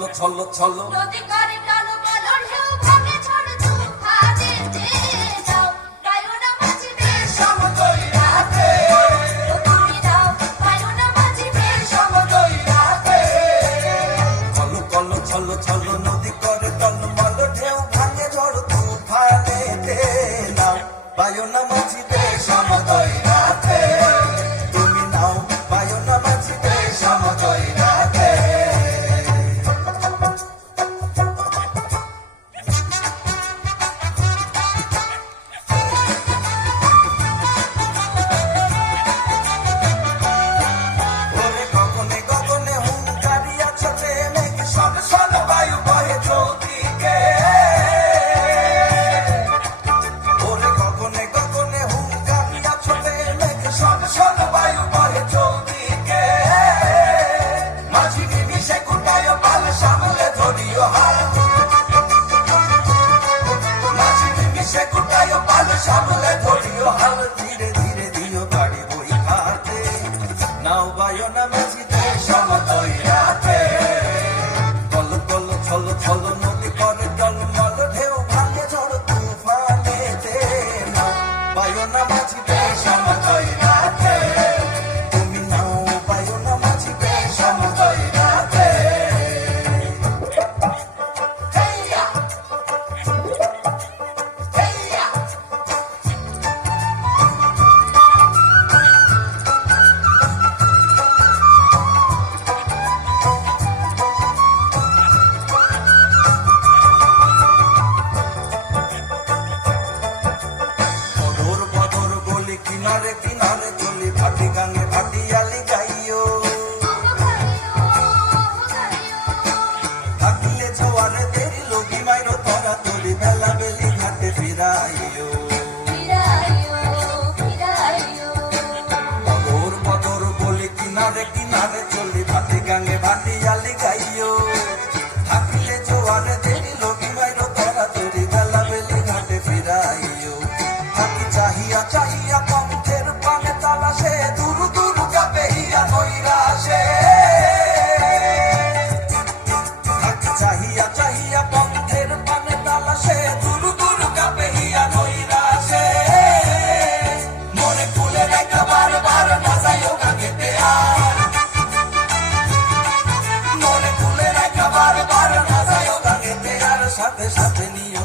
ছলো ছলো ছলো নদী করে টলমল ঢেউ ভাঙে ঝড় তুফানে দাও বায়ুনা বাজিবে সমতল রাতে ও তুমি দাও বায়ুনা বাজিবে সমতল রাতে ছলো ছলো ছলো ছলো নদী করে টলমল ঢেউ ভাঙে ঝড় তুফানে নাও বায়ুনা বাজিবে সমতল রাতে তুমি নাও বায়ুনা বাজিবে সমতল রাতে সামলে ধরিও হাল ধীরে ধীরে দিও গাড়ি বই খাতে নাও বায়না মেঝিতে সমতল রাতে কল কল ছল ছল নদী করে টলমল ঢেউ ভাঙে ঝড় তুফানেতে নাও বায়না মেঝিতে সমতল রাতে তুমি নাও বায়না মেঝিতে সমতল রাতে কিনারে কিনারে চলি ভাটি গানে ভাটিয়ালি গাইও থাকিলে জোয়ারে দেরি লগি মাইরো ধরা তুলি বেলা বেলি ঘাটে ফিরাইও বদর বদর বলি কিনারে কিনারে চলি ভাটি গানে ভাটিয়ালি গাইও থাকিলে জোয়ারে দেরি লগি মাইরো ধরা তুলি বেলা বেলি ঘাটে ফিরাইও থাকি চাহিয়া চাহিয়া পথের পানে তালাশে দুরু দুরু কাপে হিয়া নৈরাশে থাকি চাহিয়া চাহিয়া পথের পানে তালাশে দুরু দুরু কাপে হিয়া নৈরাশে মনে কুলে রেখা বারবার না যাইও গাঙ্গেতে আর মনে কুলে রেখা বারবার না যাইও গাঙ্গেতে আর সাথে সাথে নিয়ে